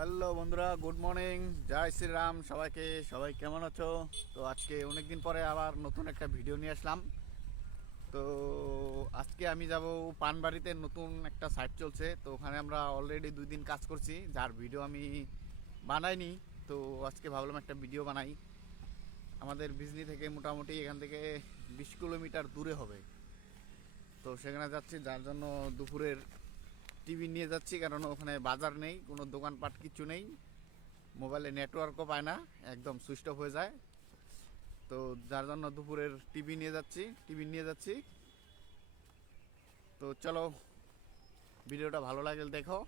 Hello বন্ধুরা, good morning. জয় শ্রীরাম সবাইকে। সবাই কেমন আছো? তো আজকে অনেক দিন পরে আবার নতুন একটা ভিডিও নিয়ে আসলাম। তো আজকে আমি যাব পানবাড়িতে, নতুন একটা সাইট চলছে। তো ওখানে আমরা অলরেডি 2 দিন কাজ করছি, যার ভিডিও আমি বানাইনি। তো আজকে ভাবলাম একটা ভিডিও বানাই। আমাদের বিজনি থেকে মোটামুটি এখান থেকে 20 কিলোমিটার দূরে হবে। তো সেখানে যাচ্ছি, যার জন্য দুপুরের টিভি নিয়ে যাচ্ছি, কারণ ওখানে বাজার নেই, কোনো দোকানপাট কিছু নেই, মোবাইলে নেটওয়ার্কও পায় না, একদম সুইচ অফ হয়ে যায়। তো যার জন্য দুপুরের টিভি নিয়ে যাচ্ছি। তো চলো, ভিডিওটা ভালো লাগলে দেখো।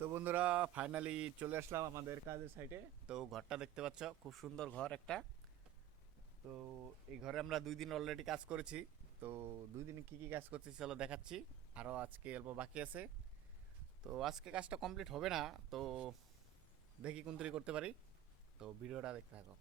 তো বন্ধুরা, ফাইনালি চলে আসলাম আমাদের কাজের সাইটে। তো ঘরটা দেখতে পাচ্ছ, খুব সুন্দর ঘর একটা। তো এই ঘরে আমরা 2 দিন অলরেডি কাজ করেছি। তো 2 দিনে কি কি কাজ করছি চলো দেখাচ্ছি। আরও আজকে অল্প বাকি আছে। তো আজকে কাজটা কমপ্লিট হবে না, তো দেখি কোন তৈরি করতে পারি। তো ভিডিওটা দেখতে থাকো।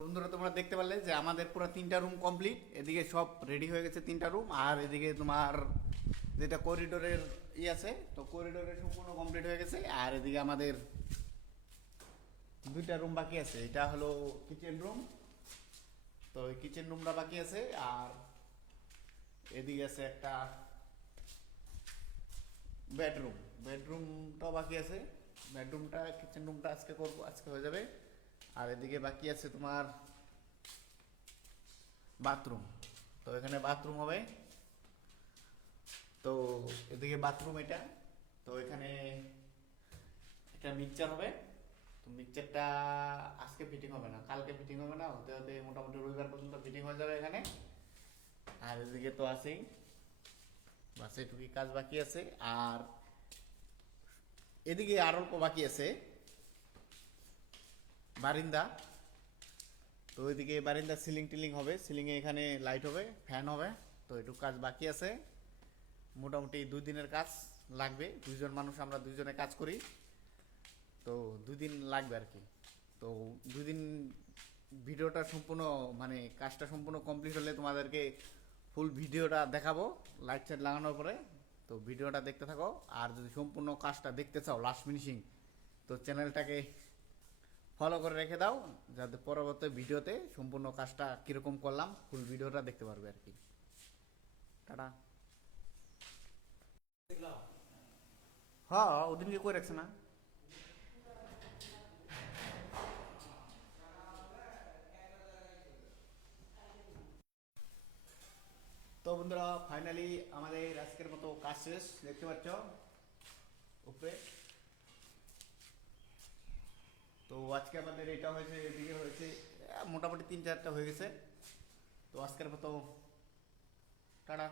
বন্ধুরা, তোমরা দেখতে পারলে যে আমাদের পুরো 3টা রুম কমপ্লিট। এদিকে সব রেডি হয়ে গেছে 3টা রুম, আর এদিকে তোমার যেটা করিডোরের আছে, তো করিডোরের সম্পূর্ণ কমপ্লিট হয়ে গেছে। আর এদিকে আমাদের 2টা রুম বাকি আছে, এটা হলো কিচেন রুম। তো এই কিচেন রুমটা বাকি আছে। আর এদিকে আছে একটা বেডরুম, বেডরুমটাও বাকি আছে। বেডরুমটা, কিচেন রুমটা আজকে করবো, আজকে হয়ে যাবে। আর এদিকে বাকি আছে তোমার বাথরুম। তো এখানে বাথরুম হবে। তো এদিকে বাথরুম এটা। তো এখানে একটা মিক্সচার হবে। তো মিক্সচারটা আজকে ফিটিং হবে না, কালকে ফিটিং হবে না, হতে হতে মোটামুটি রবিবার পর্যন্ত ফিটিং হয়ে যাবে এখানে। আর এদিকে তো আছেই, বাস এটুকুই কাজ বাকি আছে। আর এদিকে আর অল্প বাকি আছে, বারিন্দা। তো ওইদিকে বারিন্দা সিলিং টিলিং হবে, সিলিংয়ে এখানে লাইট হবে, ফ্যান হবে। তো এটুকু কাজ বাকি আছে। মোটামুটি 2 দিনের কাজ লাগবে, 2জন মানুষ, আমরা 2জনে কাজ করি। তো 2 দিন লাগবে আর কি। তো 2 দিন ভিডিওটা সম্পূর্ণ, মানে কাজটা সম্পূর্ণ কমপ্লিট হলে তোমাদেরকে ফুল ভিডিওটা দেখাবো লাইট সাইট লাগানোর পরে। তো ভিডিওটা দেখতে থাকো। আর যদি সম্পূর্ণ কাজটা দেখতে চাও লাস্ট ফিনিশিং, তো চ্যানেলটাকে ফলো করে রেখে দাও, যাতে পরবর্তী ভিডিওতে সম্পূর্ণ কাজটা কীরকম করলাম ফুল ভিডিওটা দেখতে পারবে আর কি। টাটা। হ্যাঁ, ওদিনকে কই রাখছে না। তো বন্ধুরা, ফাইনালি আমাদের আজকের মতো কাজ শেষ, দেখতে পাচ্ছ উপরে। তো আজকে আমাদের এটা হয়েছে, এদিকে হয়েছে, মোটামুটি 3-4টা হয়ে গেছে। তো আজকের মতো টাটা।